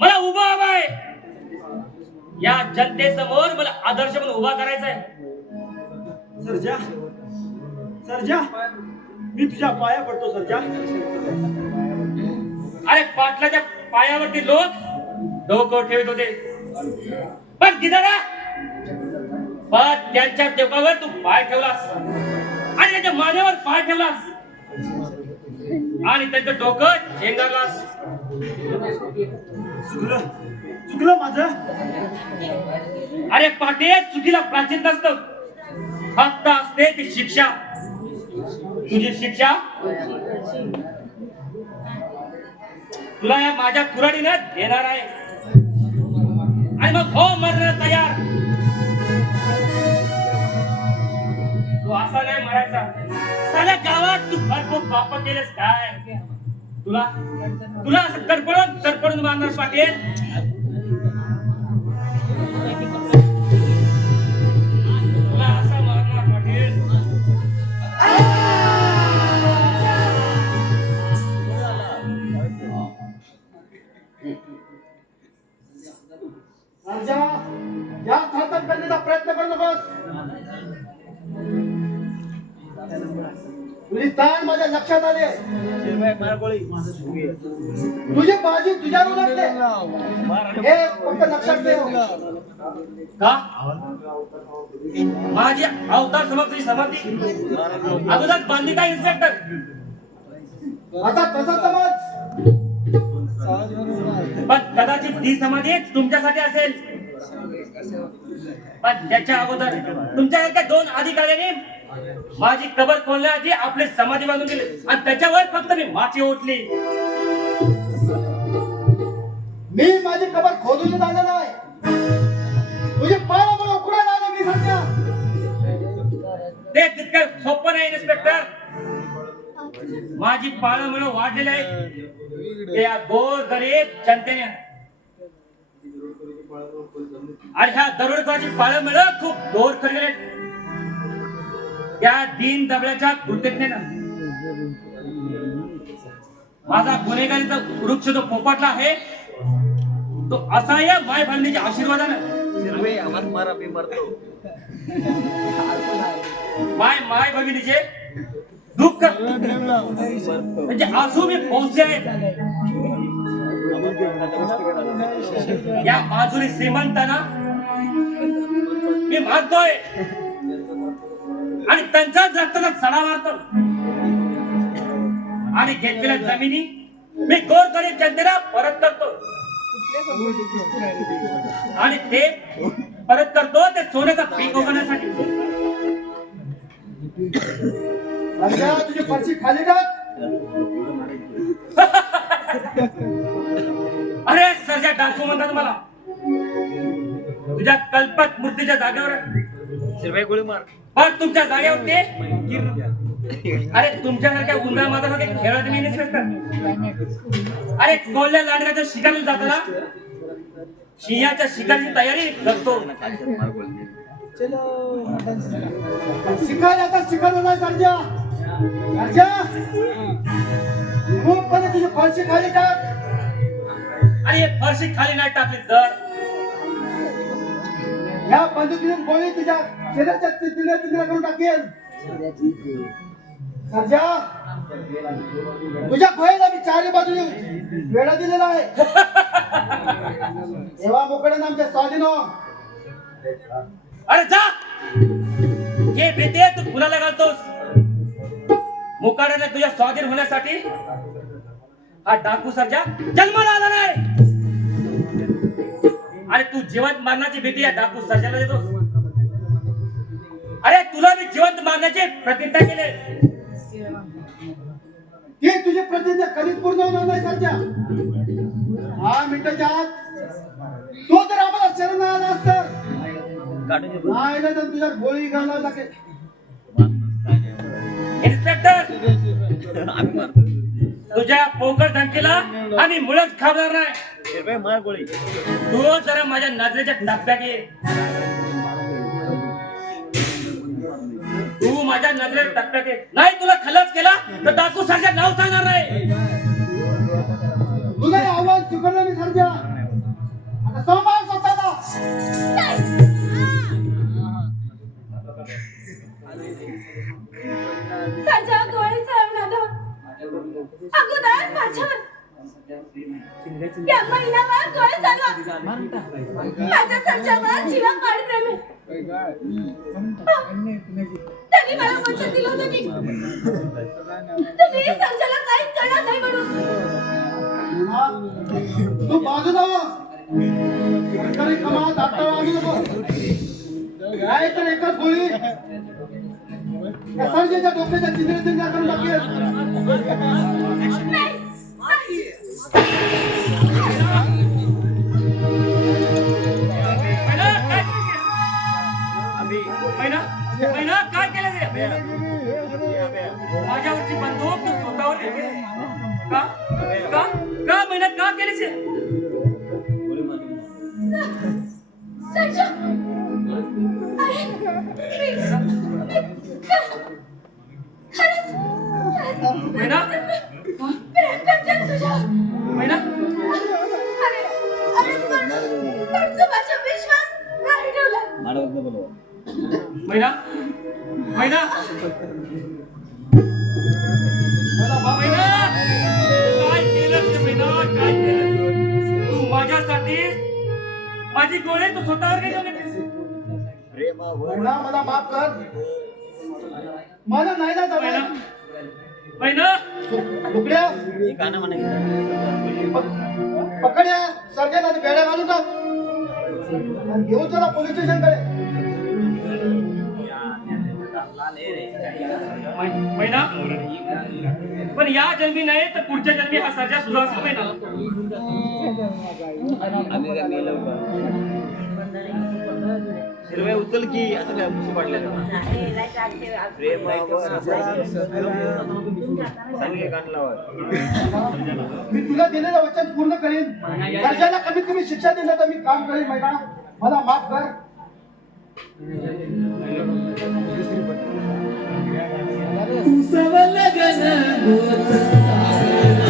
मला उभा हवाय. या जनतेसमोर मला आदर्श म्हणून उभा करायचा आहे. सर्जा, सर्जा, मी तुझ्या पाया पडतो सर्जा. अरे पाटलाच्या पायावरती लोक डोकं ठेवत होते, पण गिधाडा पण त्यांच्या डोक्यावर तू पाय ठेवलास आणि त्यांच्या मानेवर पाय ठेवलास आणि त्यांचं डोकं झेंगारलास. चुकलं, चुकलं माझं. अरे पाटील, चुकीला प्राचीन नसतं, फक्त असते ती शिक्षा. तुझी शिक्षा तुला या माझ्या कुऱ्हाडीने देणार आहे. आणि मग हो मरणार तयार. तू असा नाही मरायचा. साऱ्या गावात तू भरपूर पाप केलेस काय? तुला तुला असं तडपडून मारणार पाटील. तुला असं मारणार पाटील. सर्जा, जास्त हातात करण्याचा प्रयत्न करू नकोस. तुझी ताण माझ्या लक्षात आली. तुझी बाजी तुझ्यावर लागते हे फक्त लक्षात ठेव. का माझी अवतार समाप्ती समाप्ती अगोदर बांधली का इन्स्पेक्टर? आता तसा समज. पण कदाचित ती समाधी तुमच्यासाठी असेल. पण त्याच्या अगोदर तुमच्यासारख्या दोन अधिकाऱ्यांनी माझी कबर खोलण्याआधी आपली समाधी बांधून दिली आणि त्याच्यावर फक्त मी माती ओतली. मी माझी कबर खोदून झालं नाही. तुझी पायामुळे उकडायला आलं मी सध्या. ते तितकं सोपं नाही इन्स्पेक्टर. माझी पाळमुळे वाढलेली आहे ते या गोर गरीब जनतेने. आणि ह्या दरोडेखोराची पाळमुळे खूप दोर करले त्या दीन दबल्याच्या कृतज्ञतेनं. माझा गुन्हेगारीचा वृक्ष जो पोपटला आहे तो असहाय्य माय बहिणीच्या आशीर्वादानं माय भगिनीचे दुःख म्हणजे आसू मी पोहोचले आहेत. या माजुरी श्रीमंतांना मी मानतोय आणि त्यांचाच रक्ताचा सडा मारतो. आणि घेतलेल्या जमिनी मी गोरगरीब जनतेला परत करतो. आणि ते परत करतो ते सोन्याचा पीक उगवण्यासाठी. तुझी पर्ची खाली टाक. अरे सर्जा डाकू म्हणतात मला. तुझ्या कल्पक मूर्तीच्या जागेवर गोळी मार. पण तुमच्या जागेवर ते अरे तुमच्यासारख्या उंदरा मातासारखे खेळत मी इन्स्पेक्टर. अरे कोल्ह्या लांडग्याच्या शिकारीला जाताना सिंहाच्या शिकारीची तयारी करतो. शिकायला आता शिकायला नाही सर्जा. सर्जा, पण तुझी पर्ची खाली टाक. आणि हे फरशी खाली नाही टाकली तर या बंदुकीने गोळी तुझ्या शरीराच्या तिथल्या करून टाकेल. सर्जा, तुझ्या गोळीला मी चारी बाजूने वेढा दिलेला आहे. तेव्हा मोकळ्यानं आमच्या स्वाधीन हो. अरे जा. हे भीती तू कुणाला घालतोस? मुकाट्याने तुझ्या स्वाधीन होण्यासाठी हा डाकू सर्जा जन्माला आला नाही. आणि तू जिवंत मारण्याची भीती या डाकू सर्जाला देतोस. अरे तुला मी जिवंत मारण्याची प्रतिज्ञा केली. ती तुझी प्रतिज्ञा कधीच पूर्ण होणार नाही सर्जा. 10 मिनिटाच्या आत तो जर आम्हाला शरण आला असता नाही तर तुझ्या गोळी घालावं लागेल. इन्स्पेक्टर, तुझ्या पोकळ धमकीला आम्ही मुळच खावणार नाही. तू जरा माझ्या नजरेच्या टप्प्यात ये. तू माझ्या नजरेच्या टप्प्यात ये. नाही तुला खलास केला तर डाकू सर्जा नाव सांगणार नाही. तुला आवाज चुकलं मी सरजा. आता सांभाळ स्वतःला. सरजा गोळी चालवणार अगोदर माझ्यावर या महिन्यावर गोळी चालवा. माझ्या सरजावर जीवापाड प्रेम आहे. त्यांनी मला वचन दिलं होतं की तुम्ही सरजाला काहीच करणार नाही म्हणून. तू बाजूला हो. सरकारी कमात आता वागू नको. काय तर एकच गोळी या सर्जेच्या डोक्याच्या चिंध्या करून टाकेल. नाही, नाही. महिना काय केलं ते? माझ्यावरची बंदूक तू स्वतःवर घेतलीस का? का का महिना का केलीस हे? सरजा महिना प्रेम करते तुझ्या. महिना अरे अरे पण तू माझा विश्वास नाही ठेवला. महिना महिना महिना काय केलं ते? महिना काय केलं तू माझ्यासाठी? माझी गोळी तू स्वतःवर घेऊन घेतलीस. महिना मला माफ कर. मला नाही ना महिना जमायला. महिना लुकड्या पकड्या सर्जेला बेड्या घालून टाक आणि घेऊन चला पोलीस स्टेशन कडे. महिना पण या जन्मी नाही तर पुढच्या जन्मी हा सर्जा तुझा असेल. महिना उचल की असं काय खुशी वाटलं मी तुला दिलेलं वचन पूर्ण करीन. सर्जाला कमीत कमी शिक्षा दिलं तर मी काम करीन. महिना मला माफ कर. सवलगन होत